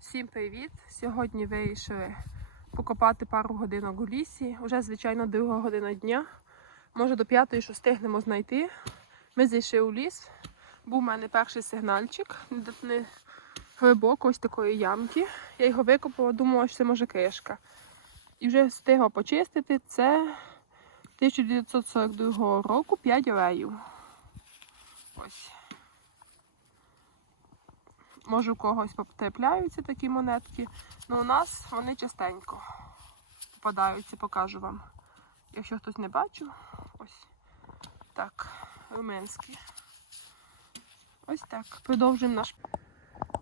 Всім привіт! Сьогодні вирішили покопати пару годинок у лісі. Уже, звичайно, друга година дня. Може до п'ятої, що встигнемо знайти. Ми зайшли у ліс. Був у мене перший сигнальчик. Не- глибоко, ось такої ямки. Я його викопала, думала, що це може кришка. І вже встигла почистити. Це 1942 року 5 олеїв. Ось. Може, у когось потрапляються такі монетки. але у нас вони частенько попадаються, покажу вам. Якщо хтось не бачив, ось так, руминські. Ось так. Продовжуємо наш.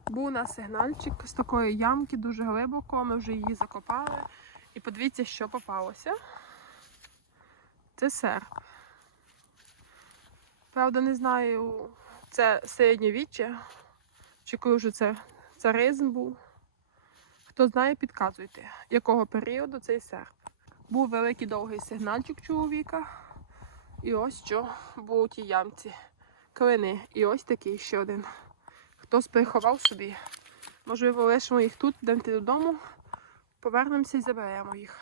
Був у нас сигнальчик з такої ямки, дуже глибоко. Ми вже її закопали. І подивіться, що попалося. Це серп. Правда, не знаю, це середньовіччя, чи коли вже це царизм був. Хто знає, підказуйте, якого періоду цей серп. Був великий довгий сигнальчик чоловіка. І ось що було у тій ямці. Клини. І ось такий ще один. Хтось приховав собі. Можливо, лишимо їх тут, йдемо додому, повернемося і заберемо їх.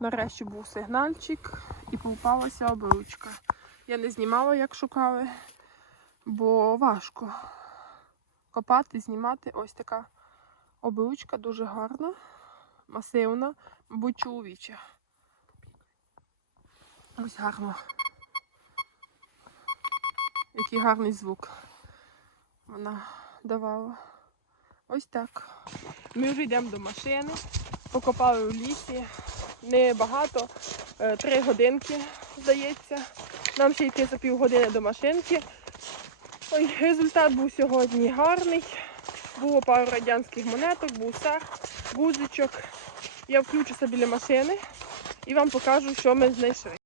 Нарешті був сигнальчик і попалася обручка. Я не знімала, як шукали, бо важко копати, знімати. Ось така обручка, дуже гарна, масивна, мабуть, чоловіча. Ось гарно. Який гарний звук вона давала. Ось так. Ми вже йдемо до машини. Покопали у лісі. Не багато, е, три годинки, здається. Нам ще йти за півгодини до машинки. Ой, результат був сьогодні гарний. Було пару радянських монеток, був сар, гудзичок. Я включуся біля машини і вам покажу, що ми знайшли.